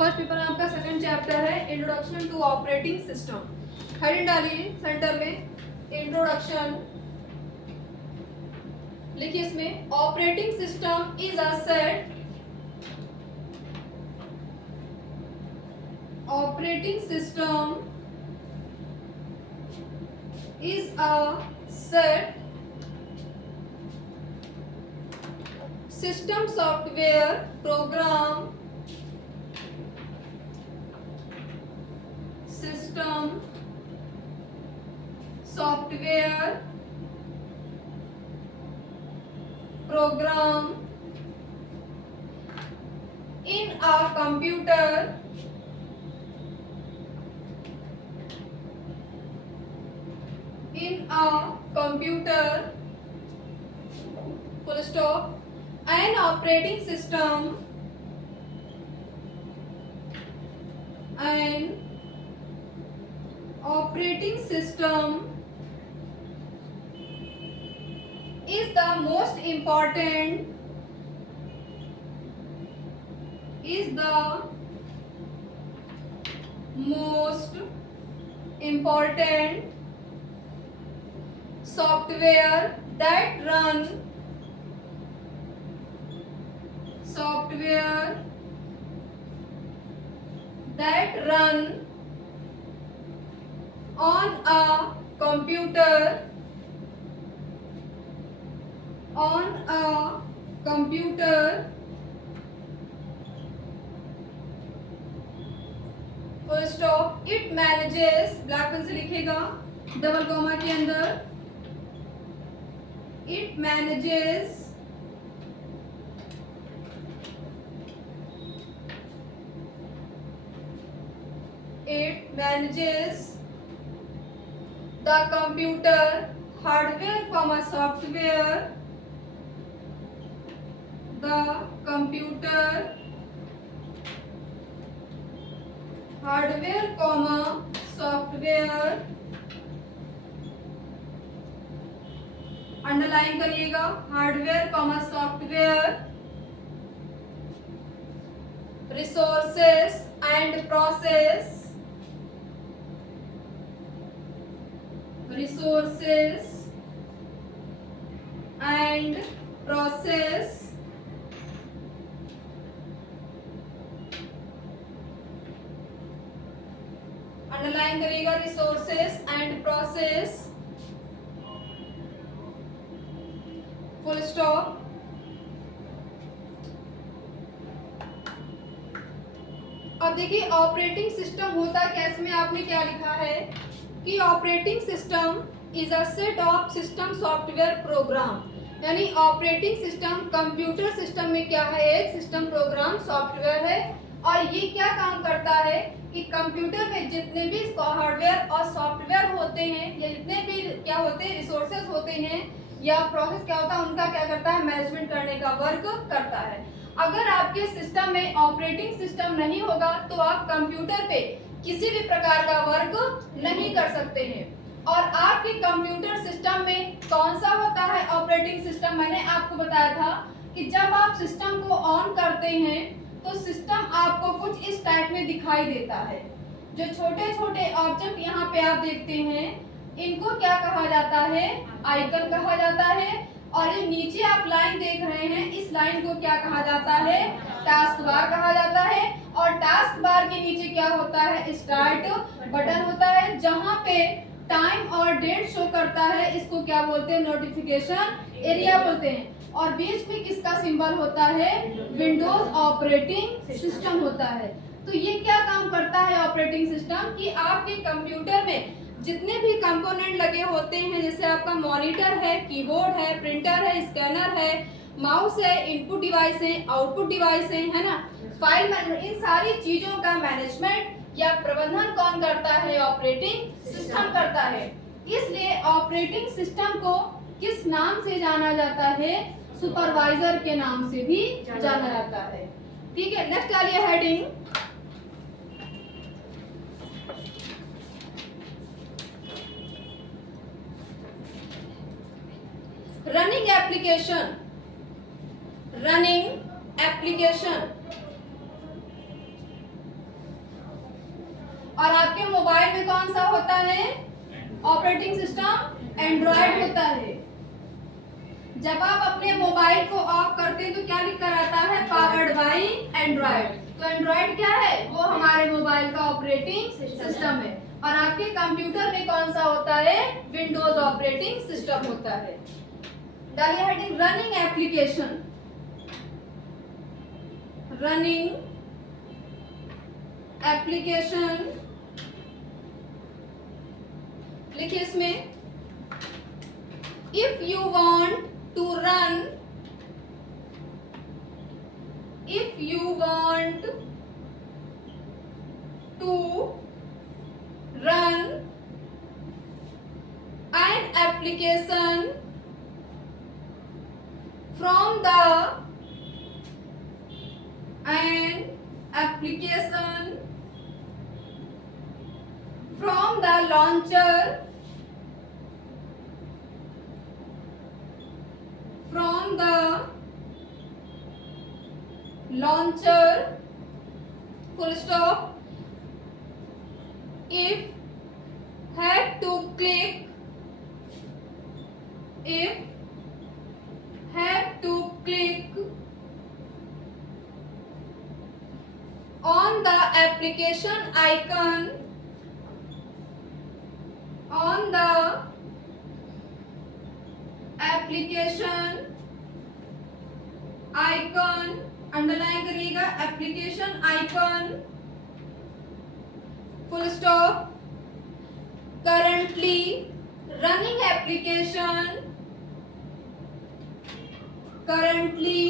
First paper में आपका second chapter है introduction to operating system. Heading डालिए सेंटर में इंट्रोडक्शन, लिखिए इसमें operating system is a set, operating system is a set system software program, system software program in a computer full stop, an operating system, an operating system is the most important, is the most important software that run, software that run on a computer, on a computer, full stop, it manages, black pen से लिखेगा double comma के अंदर, it manages the computer hardware comma software, the computer hardware comma software, underline करिएगा hardware comma software, resources and process, resources and process, underline करिएगा resources and process, full stop. अब देखिए operating system होता कैसे में आपने क्या लिखा है कि operating system is a set of system software programme, यानी ऑपरेटिंग सिस्टम कंप्यूटर सिस्टम में क्या है, एक सिस्टम प्रोग्राम सॉफ्टवेयर है और ये क्या काम करता है कि कंप्यूटर में जितने भी हार्डवेयर और सॉफ्टवेयर होते हैं या जितने भी क्या होते हैं रिसोर्सेज होते हैं या प्रोसेस क्या होता है उनका क्या करता है मैनेजमेंट करने का वर्क करता है। अगर आपके सिस्टम में ऑपरेटिंग सिस्टम नहीं होगा तो आप कंप्यूटर पे किसी भी प्रकार का वर्क नहीं कर सकते हैं। और आपके कंप्यूटर सिस्टम में कौन सा होता है ऑपरेटिंग सिस्टम, मैंने आपको बताया था कि जब आप सिस्टम को ऑन करते हैं तो सिस्टम आपको कुछ इस टाइप में दिखाई देता है। जो छोटे छोटे ऑब्जेक्ट यहाँ पे आप देखते हैं इनको क्या कहा जाता है, आइकन कहा जाता है। और ये नीचे आप लाइन देख रहे हैं इस लाइन को क्या कहा जाता है, टास्क बार कहा जाता है। और टास्क बार के नीचे क्या होता है, स्टार्ट बटन होता है जहां पे टाइम और डेट शो करता है, इसको क्या बोलते हैं, नोटिफिकेशन एरिया बोलते हैं। और बीच में किसका सिंबल होता है, विंडोज ऑपरेटिंग सिस्टम होता है। तो ये क्या काम करता है ऑपरेटिंग सिस्टम कि आपके कंप्यूटर में जितने भी कंपोनेंट लगे होते हैं, जैसे आपका मॉनिटर है, कीबोर्ड है, प्रिंटर है, स्कैनर है, माउस है, इनपुट डिवाइस है, आउटपुट डिवाइस है ना, फाइल मैनेजमेंट, इन सारी चीजों का मैनेजमेंट या प्रबंधन कौन करता है, ऑपरेटिंग सिस्टम करता है। इसलिए ऑपरेटिंग सिस्टम को किस नाम से जाना जाता है, सुपरवाइजर के नाम से भी जाना जाता है। ठीक है, नेक्स्ट डालिए heading, running application, running application, और आपके मोबाइल में कौन सा होता है ऑपरेटिंग सिस्टम? एंड्रॉयड होता है। जब आप अपने मोबाइल को ऑफ करते हैं तो क्या लिख कर आता है? Powered by Android. तो एंड्रॉयड क्या है? वो हमारे मोबाइल का ऑपरेटिंग सिस्टम है। और आपके कंप्यूटर में कौन सा होता है? विंडोज ऑपरेटिंग सिस्टम होता है। डालिए heading running application. Running application लिखिए इसमें, if you want to run, if you want to run an application from the launcher, from the launcher, full stop. If have to click, if have to click on the application icon, on the application icon, underline करिएगा, application icon, full stop, currently running application, currently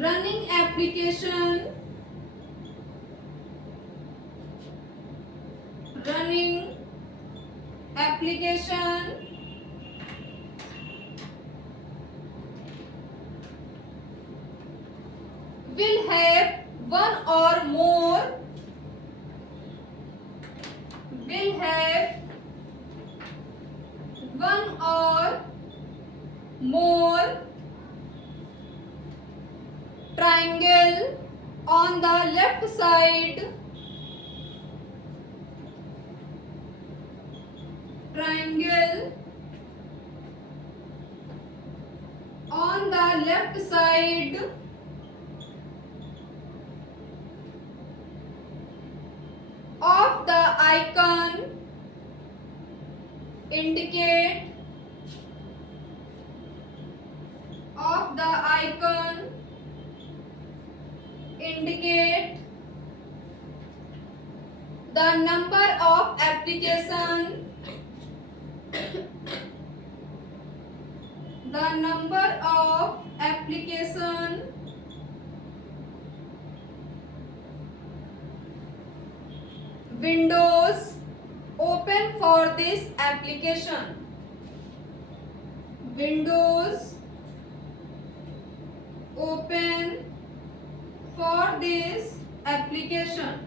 running application, running application will have one or more, will have one or more triangle on the left side, triangle on the left side of the icon, indicate of the icon, indicate the number of application, the number of application windows open for this application, windows open for this application.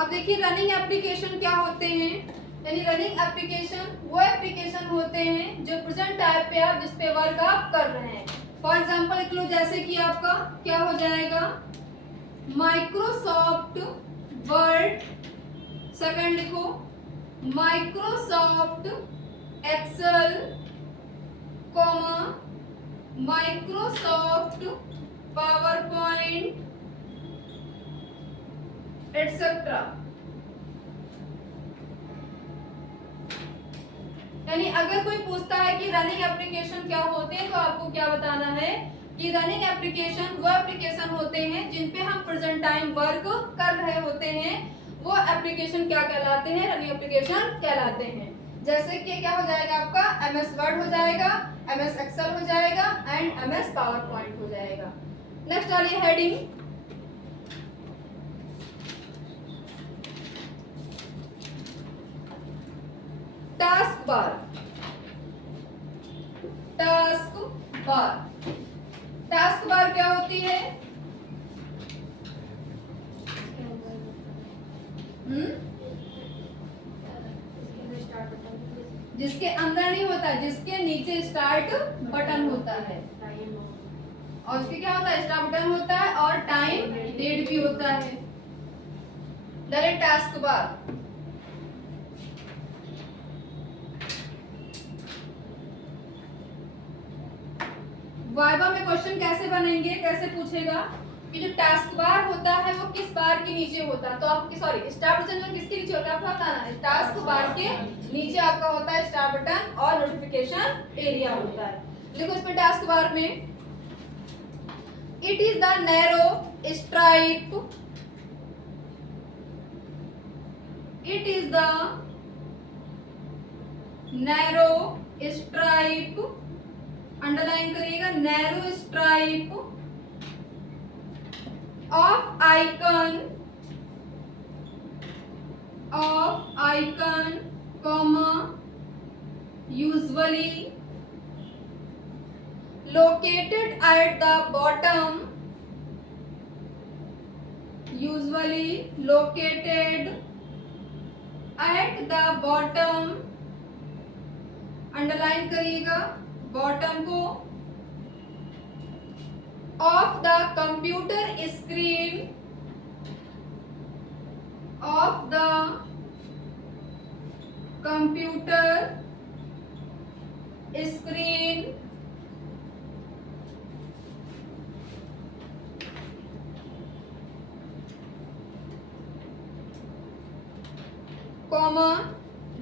अब देखिए running application क्या होते हैं, यानी running application वो application होते हैं जो प्रेजेंट टाइप पे आप जिस पे वर्क आप कर रहे हैं। फॉर एग्जांपल लिख लो, जैसे कि आपका क्या हो जाएगा, माइक्रोसॉफ्ट वर्ड, सेकंड लिखो Microsoft Excel, comma Microsoft PowerPoint et cetera. यानी अगर कोई पूछता है कि रनिंग एप्लीकेशन क्या होते हैं तो आपको क्या बताना है कि रनिंग एप्लीकेशन वो एप्लीकेशन होते हैं जिन पे हम प्रेजेंट टाइम वर्क कर रहे होते हैं, वो एप्लीकेशन क्या कहलाते हैं, रनिंग एप्लीकेशन कहलाते हैं। जैसे कि क्या हो जाएगा आपका एमएस वर्ड हो जाएगा, एमएस एक्सेल हो जाएगा एंड एमएस पावर पॉइंट हो जाएगा। नेक्स्ट आ रही है heading task bar, task bar. Task bar क्या होती है? जिसके अंदर नहीं होता, जिसके नीचे स्टार्ट बटन होता है, और उसके क्या होता है? स्टार्ट बटन होता है और टाइम डेट भी होता है। Direct task bar. वाइवा में क्वेश्चन कैसे बनेंगे, कैसे पूछेगा कि जो टास्क बार होता है वो किस बार के नीचे होता है? तो आपकी सॉरी स्टार्ट बटन जो किसके नीचे होता है आपको बताना है। टास्क बार के नीचे आपका होता है स्टार्ट बटन और नोटिफिकेशन एरिया होता है। देखो इस पे टास्क बार में it is the narrow stripe, it is the narrow stripe, underline करिएगा, narrow stripe of icon comma usually located at the bottom, usually located at the bottom, underline करिएगा bottom को, of the computer screen, of the computer screen, comma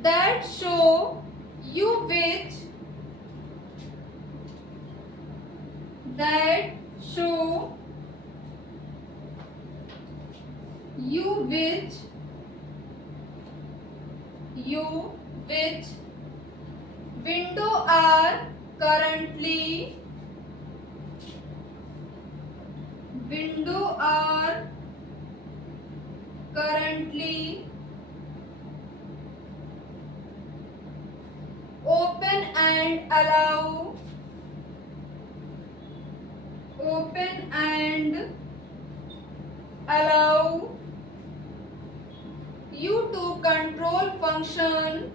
that show you which, that show you which window are currently open and allow you to control function,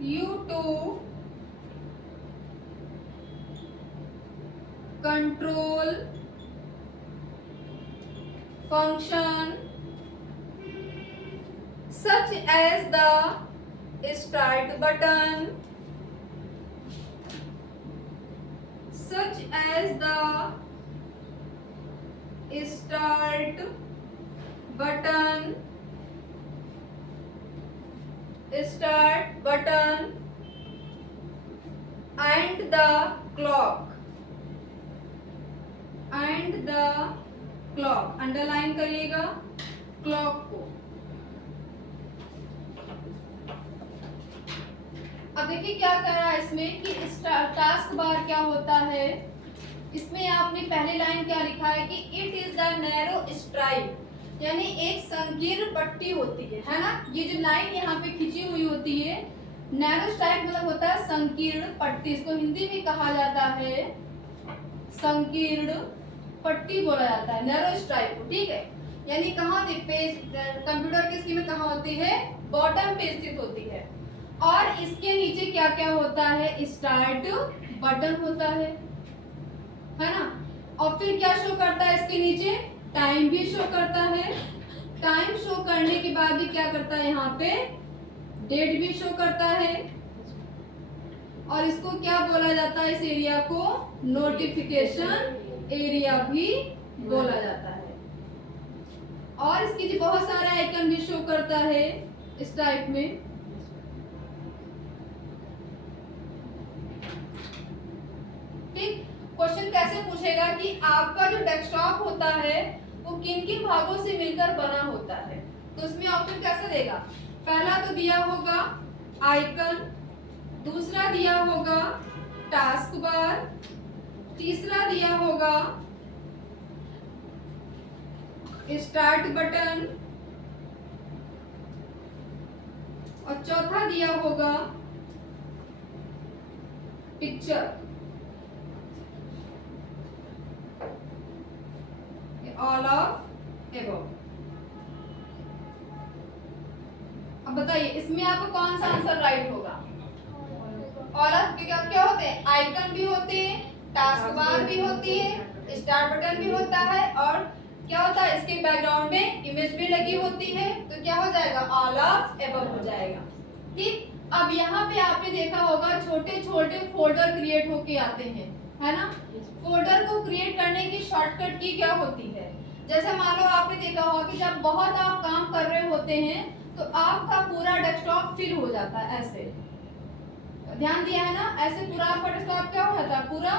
you to control function such as the start button, such as the start button, and the clock, underline करिएगा clock को। अब देखिए क्या कर रहा है इसमें कि टास्क बार क्या होता है। इसमें आपने पहली लाइन क्या लिखा है कि it is the narrow stripe, यानी एक संकीर्ण पट्टी होती है ना। ये जो लाइन यहाँ पे खींची हुई होती है, नैरो स्ट्राइप मतलब होता है संकीर्ण पट्टी, इसको हिंदी में कहा जाता है संकीर्ण पट्टी बोला जाता है, नैरो स्ट्राइप को, ठीक है। यानी कहाँ पेज कंप्यूटर की स्क्रीन में कहाँ होती है? बॉटम पे स्थित होती है। और इसके नीचे क्या क्या होता है? स्टार्ट बटन होता है ना। और फिर क्या शो करता है इसके नीचे? टाइम भी शो करता है। टाइम शो करने के बाद भी क्या करता है? यहाँ पे डेट भी शो करता है। और इसको क्या बोला जाता है? इस एरिया को नोटिफिकेशन एरिया भी बोला जाता है। और इसकी जो बहुत सारे आइकन भी शो करता है इस टाइप में। ठीक, क्वेश्चन कैसे पूछेगा कि आपका जो डेस्कटॉप होता है वो किन किन भागों से मिलकर बना होता है। तो उसमें ऑप्शन कैसे देगा? पहला तो दिया होगा आइकन, दूसरा दिया होगा टास्क बार, तीसरा दिया होगा स्टार्ट बटन, और चौथा दिया होगा पिक्चर, ऑल ऑफ एबव। अब बताइए इसमें आपको कौन सा आंसर राइट होगा? ऑल ऑफ क्या क्या होते हैं? आइकन भी होते हैं, टास्क बार भी होती है, स्टार्ट बटन भी होता है, और क्या होता है इसके बैकग्राउंड में इमेज भी लगी होती है। तो क्या हो जाएगा? ऑल ऑफ एबव हो जाएगा। ठीक, अब यहाँ पे आपने देखा होगा छोटे छोटे फोल्डर क्रिएट होके आते हैं, है ना? फोल्डर को क्रिएट करने की शॉर्टकट की क्या होती है? जैसे मान लो आपने देखा होगा कि जब बहुत आप काम कर रहे होते हैं तो आपका पूरा डेस्कटॉप फिल हो जाता है, ऐसे ध्यान दिया है ना? ऐसे पूरा आपका डेस्कटॉप क्या हो जाता है? पूरा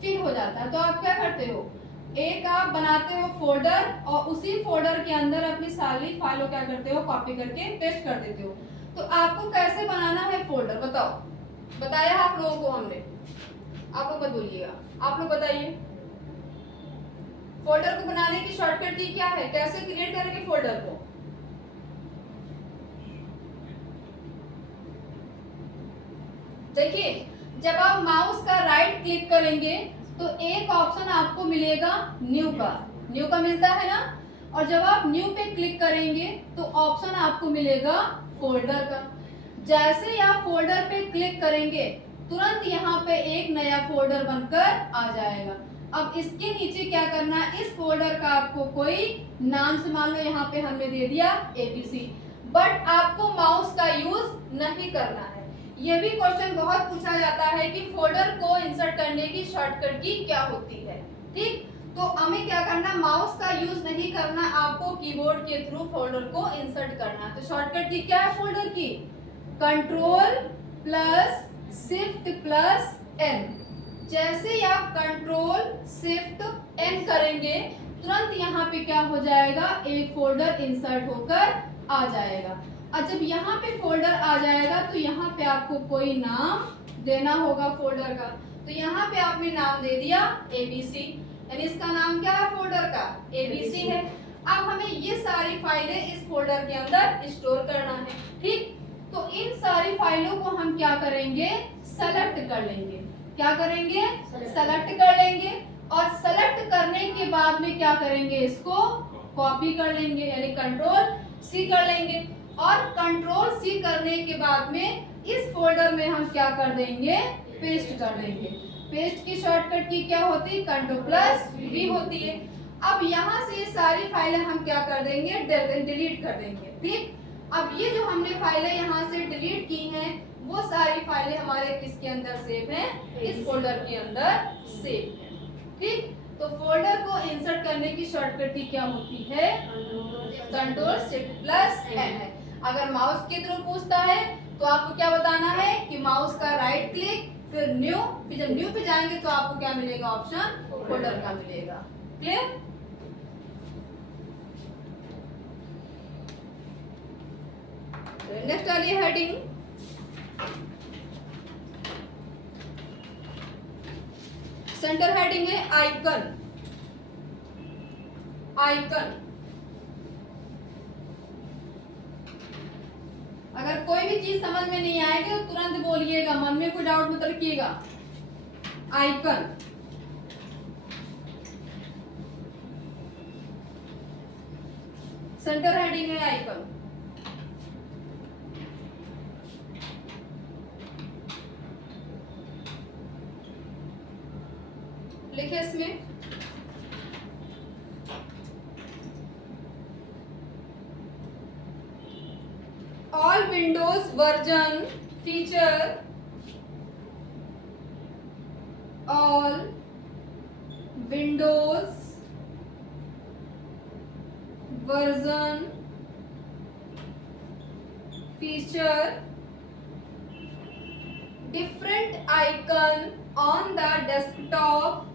फिल हो जाता है। तो आप क्या करते हो? एक आप बनाते हो फोल्डर और उसी फोल्डर के अंदर अपनी सारी फाइलों क्या करते हो? कॉपी करके पेस्ट कर देते हो। तो आपको कैसे बनाना है फोल्डर? बताओ, बताया आप लोगों को हमने, आप लोग मत बोलिएगा, आप लोग बताइए फोल्डर को बनाने की शॉर्टकट की क्या है? कैसे क्रिएट करेंगे फोल्डर को? देखिए जब आप माउस का राइट क्लिक करेंगे तो एक ऑप्शन आपको मिलेगा न्यू का, न्यू का मिलता है ना? और जब आप न्यू पे क्लिक करेंगे तो ऑप्शन आपको मिलेगा फोल्डर का। जैसे ही आप फोल्डर पे क्लिक करेंगे तुरंत यहाँ पे एक नया फोल्डर बनकर आ जाएगा। अब इसके नीचे क्या करना है? इस फोल्डर का आपको कोई नाम से, मान लो यहाँ पे हमने दे दिया ABC, बट आपको माउस का यूज नहीं करना है। ये भी क्वेश्चन बहुत पूछा जाता है कि फोल्डर को इंसर्ट करने की शॉर्टकट की क्या होती है। ठीक, तो हमें क्या करना? माउस का यूज नहीं करना, आपको कीबोर्ड के थ्रू फोल्डर को इंसर्ट करना। तो शॉर्टकट की क्या है फोल्डर की? Control plus shift plus N. जैसे ही आप कंट्रोल शिफ्ट एन करेंगे तुरंत यहाँ पे क्या हो जाएगा? एक फोल्डर इंसर्ट होकर आ जाएगा। और जब यहाँ पे फोल्डर आ जाएगा तो यहाँ पे आपको कोई नाम देना होगा फोल्डर का। तो यहाँ पे आपने नाम दे दिया ABC, यानी इसका नाम क्या है फोल्डर का? ABC है। अब हमें ये सारी फाइलें इस फोल्डर के अंदर स्टोर करना है। ठीक, तो इन सारी फाइलों को हम क्या करेंगे? सेलेक्ट कर लेंगे। क्या करेंगे? सेलेक्ट कर लेंगे, और सेलेक्ट करने के बाद में क्या करेंगे? इसको कॉपी कर लेंगे, यानी कंट्रोल C कर लेंगे। और कंट्रोल C करने के बाद में इस फोल्डर में हम क्या कर देंगे? पेस्ट कर देंगे। पेस्ट की शॉर्टकट की क्या होती है? कंट्रोल प्लस V होती है। अब यहाँ से सारी फाइलें हम क्या कर देंगे? डिलीट कर देंगे। ठीक, अब ये जो हमने फाइलें यहाँ से डिलीट की हैं वो सारी फाइलें हमारे किसके अंदर सेव हैं? इस फोल्डर के अंदर सेव है। ठीक, तो फोल्डर को इंसर्ट करने की शॉर्टकट की क्या होती है? कंट्रोल शिफ्ट प्लस एन है। अगर माउस के थ्रू पूछता है तो आपको क्या बताना है कि माउस का राइट क्लिक फिर न्यू, फिर जब न्यू पे जाएंगे तो आपको क्या मिलेगा? ऑप्शन फोल्डर का मिलेगा। क्लियर? नेक्स्ट आ रही है हेडिंग सेंटर हेडिंग है आइकन। आइकन, अगर कोई भी चीज समझ में नहीं आएगी तो तुरंत बोलिएगा, मन में कोई डाउट मत रखिएगा। आइकन, सेंटर हेडिंग है आइकन। लिखे इसमें all Windows version feature, all Windows version feature different icon on the desktop,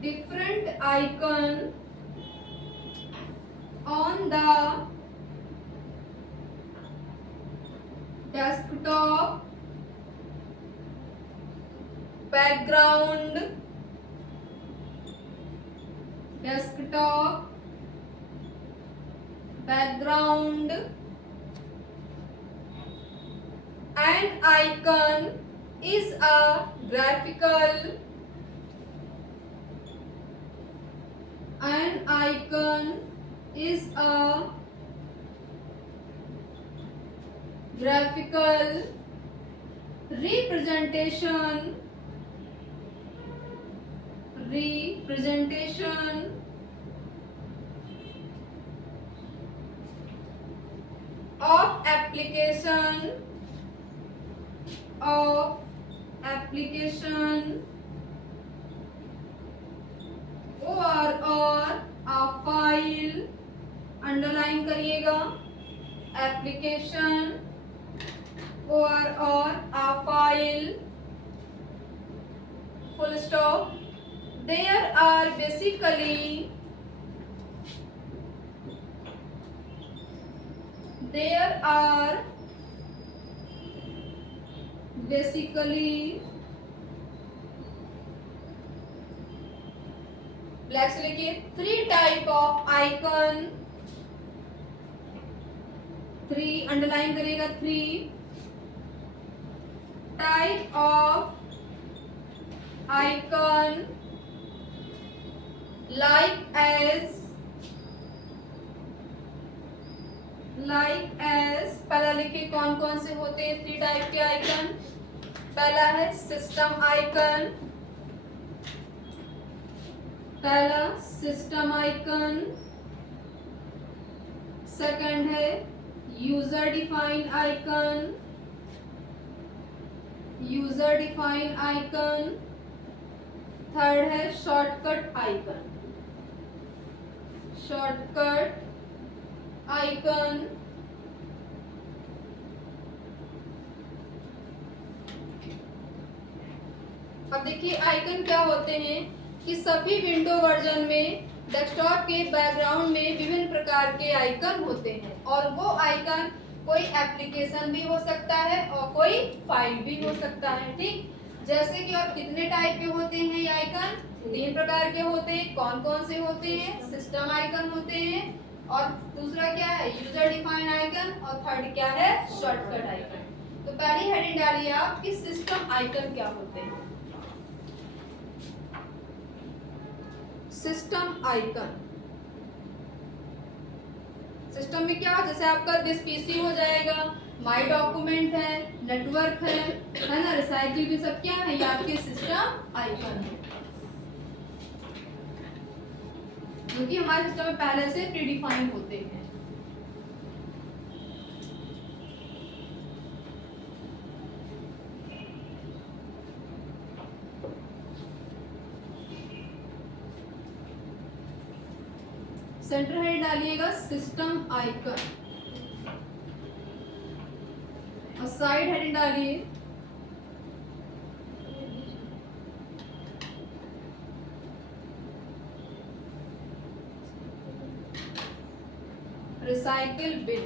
different icon on the desktop, background, desktop background An icon is a graphical An icon is a graphical representation of application or a file, underline करिएगा, application or a file, full stop. There are basically black से लिखिए 3 type of icon, 3 underline करिएगा, 3 type of icon like as पहला लिखिए कौन कौन से होते हैं 3 टाइप के आइकन। पहला है सिस्टम आइकन, सेकंड है यूजर डिफाइंड आइकन, थर्ड है शॉर्टकट आइकन। अब देखिए आइकन क्या होते हैं कि सभी विंडो वर्जन में डेस्कटॉप के बैकग्राउंड में विभिन्न प्रकार के आइकन होते हैं और वो आइकन कोई एप्लीकेशन भी हो सकता है और कोई फाइल भी हो सकता है। ठीक, जैसे कि और कितने टाइप के होते हैं ये आइकन, 3 प्रकार के होते हैं। कौन कौन से होते हैं? सिस्टम आइकन होते हैं और दूसरा क्या है यूजर डिफाइंड आइकन और थर्ड क्या है शॉर्टकट आइकन। तो पहली हेडिंग डालिए आप कि सिस्टम आइकन क्या होते हैं। सिस्टम आइकन, सिस्टम में क्या, जैसे आपका दिस पीसी हो जाएगा, माई डॉक्यूमेंट है, नेटवर्क है ना, रिसाइकिल भी सब क्या है, ये आपके सिस्टम आइकन है जो कि हमारे सिस्टम में पहले से प्रीडिफाइंड होते हैं। सेंटर हेड डालिएगा सिस्टम आइकन और साइड हेडिंग डालिए रिसाइकिल बिन।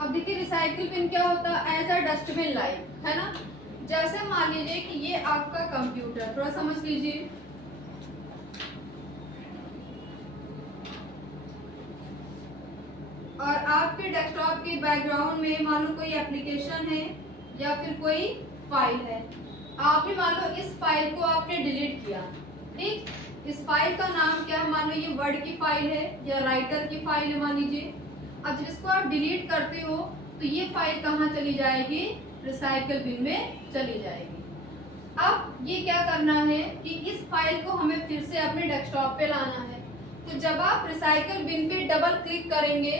अब देखिए रिसाइकिल बिन क्या होता है, एज अ डस्टबिन लाइक, है ना। जैसे मान लीजिए कि ये आपका कंप्यूटर, थोड़ा समझ लीजिए, और आपके डेस्कटॉप के बैकग्राउंड में मान लो कोई एप्लीकेशन है या फिर कोई फाइल है। आपने मान लो इस फाइल को आपने डिलीट किया, ठीक, इस फाइल का नाम क्या है, मान लो ये वर्ड की फाइल है या राइटर की फाइल है मान लीजिए। अब जब इसको आप डिलीट करते हो तो ये फाइल कहाँ चली जाएगी, रिसाइकिल बिन में चली जाएगी। अब ये क्या करना है कि इस फाइल को हमें फिर से अपने डेस्कटॉप पे लाना है। तो जब आप रिसाइकिल बिन पे डबल क्लिक करेंगे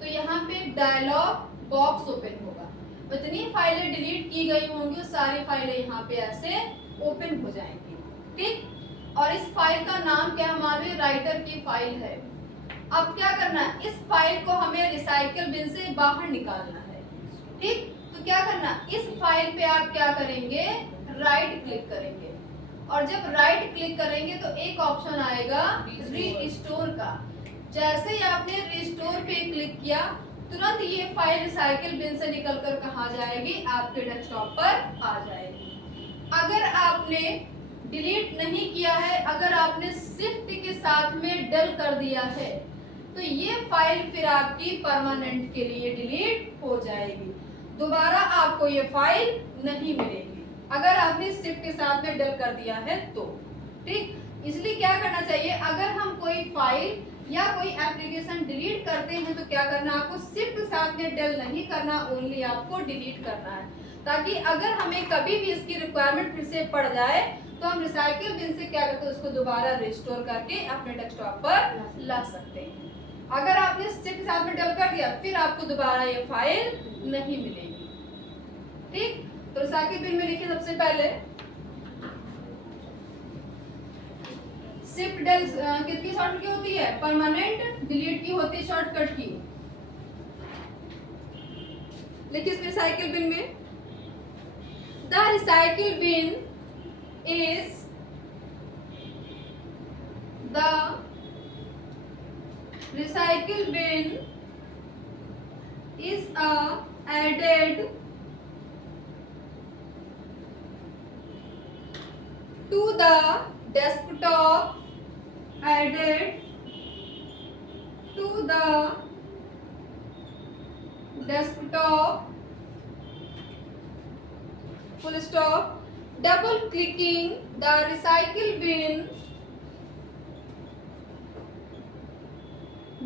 तो यहाँ पे डायलॉग बॉक्स ओपन होगा, जितनी फाइलें डिलीट की गई होंगी वो सारी फाइलें यहाँ पे ऐसे ओपन हो जाएंगी, ठीक। और इस फाइल का नाम क्या, हमारे राइटर की फाइल है। अब क्या करना है, इस फाइल को हमें रिसाइकिल बिन से बाहर निकालना है, ठीक। तो क्या करना, इस फाइल पे आप क्या करेंगे, राइट क्लिक करेंगे और जब राइट क्लिक करेंगे तो एक ऑप्शन आएगा रीस्टोर का। जैसे ही आपने रिस्टोर पे क्लिक किया तुरंत ये फाइल रिसाइकिल बिन से निकलकर कहाँ जाएगी, आपके डेस्कटॉप पर आ जाएगी। अगर आपने डिलीट नहीं किया है, अगर आपने शिफ्ट के साथ में डल कर दिया है तो ये फाइल फिर आपकी परमानेंट के लिए डिलीट हो जाएगी, दोबारा आपको ये फाइल नहीं मिलेगी अगर आपने शिफ्ट के साथ में डल कर दिया है तो। ठीक, इसलिए क्या करना चाहिए, अगर हम कोई फाइल या कोई एप्लीकेशन डिलीट करते हैं तो क्या करना, आपको शिफ्ट के साथ में डल नहीं करना, ओनली आपको डिलीट करना है, ताकि अगर हमें कभी भी इसकी रिक्वायरमेंट फिर से पड़ जाए तो हम रिसाइकिल बिन से क्या करते हैं, उसको दोबारा रिस्टोर करके अपने डेस्कटॉप पर ला सकते हैं। अगर आपने शिफ्ट के साथ में डल कर दिया फिर आपको दोबारा ये फाइल नहीं मिलेगी। ठीक, तो रिसाइकिल बिन में लिखिए सबसे पहले शिफ्ट डल किसकी शॉर्टकट की होती है, परमानेंट, डिलीट की होती है शॉर्टकट की। लिखिए इसमें रिसाइकिल बिन में, the recycle bin is the recycle bin is added to the desktop, added to the desktop, full stop. Double clicking the recycle bin,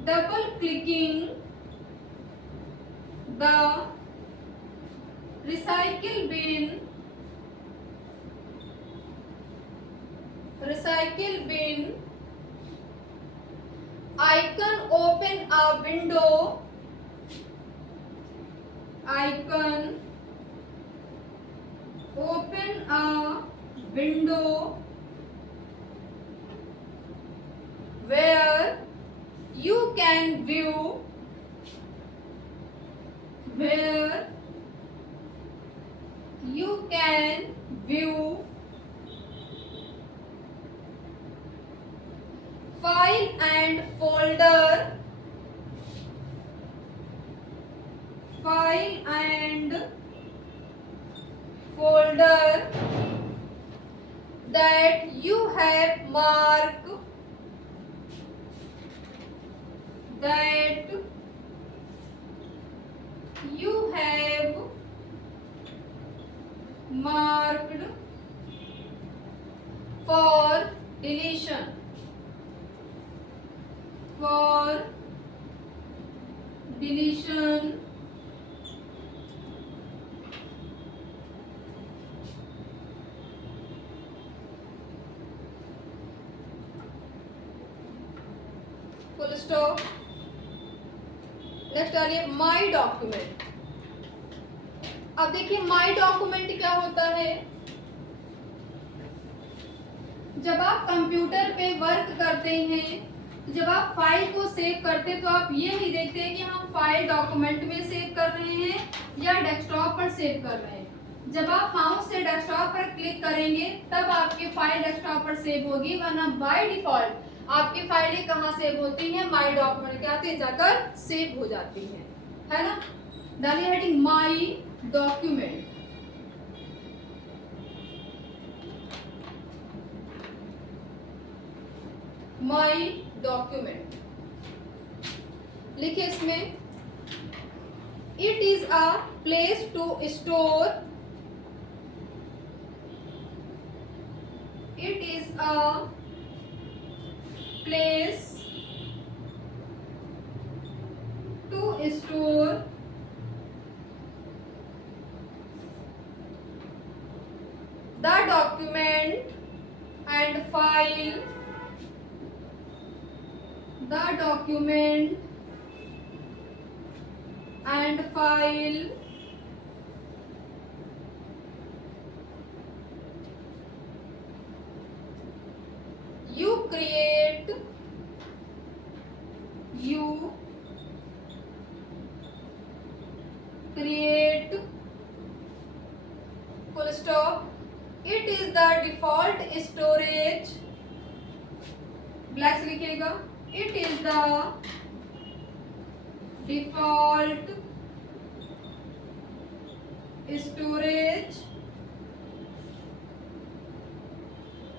double clicking the recycle bin, recycle bin icon open a window, icon open a window where you can view, where you can view file and folder, file and folder that you have marked, that you have marked for deletion, for deletion, full stop. Next आ रही है माई document. अब देखिए माई document क्या होता है, जब आप कंप्यूटर पे वर्क करते हैं, जब आप फाइल को सेव करते हैं तो आप ये नहीं देखते हैं कि हम फाइल डॉक्यूमेंट में सेव कर रहे हैं या डेस्कटॉप पर सेव कर रहे हैं। जब आप माउस से डेस्कटॉप पर क्लिक करेंगे तब आपकी फाइल डेस्कटॉप पर सेव होगी, वरना बाय डिफॉल्ट आपकी फाइलें कहाँ सेव होती हैं, माई डॉक्यूमेंट के आते जाकर सेव हो जाती हैं, है ना। डालिए heading my document. My document लिखिए इसमें, it is a place to store, it is a place to store the document and file, the document and file you create, you create, full stop. It is the default storage, black से लिखिएगा, it is the default storage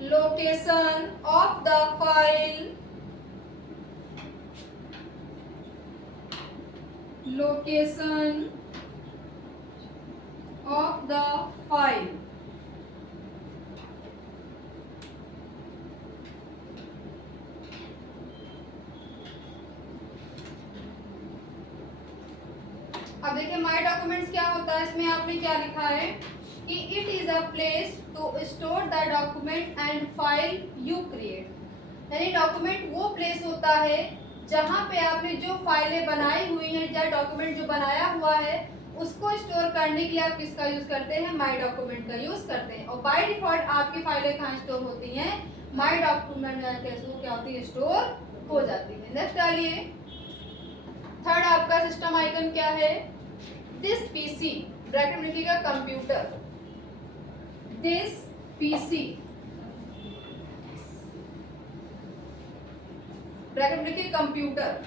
location of the file, location of the file. अब देखिए my documents क्या होता है, इसमें आपने क्या लिखा है कि it is a place to store the document and file you create, यानी डॉक्यूमेंट वो प्लेस होता है जहां पे आपने जो फाइलें बनाई हुई हैं या डॉक्यूमेंट जो बनाया हुआ है उसको स्टोर करने के लिए आप किसका यूज करते हैं, माय डॉक्यूमेंट का यूज करते हैं। और बाय डिफॉल्ट आपकी फाइलें कहाँ स्टोर होती हैं, माय डॉक्यूमेंट में क्या होती है, स्टोर हो जाती है। नेक्स्ट डालिए, थर्ड आपका सिस्टम आइकन क्या है, दिस पीसी, ब्रैकेट में लिखिएगा कंप्यूटर, दिस पीसी, ब्रैकेट में लिखिए कंप्यूटर,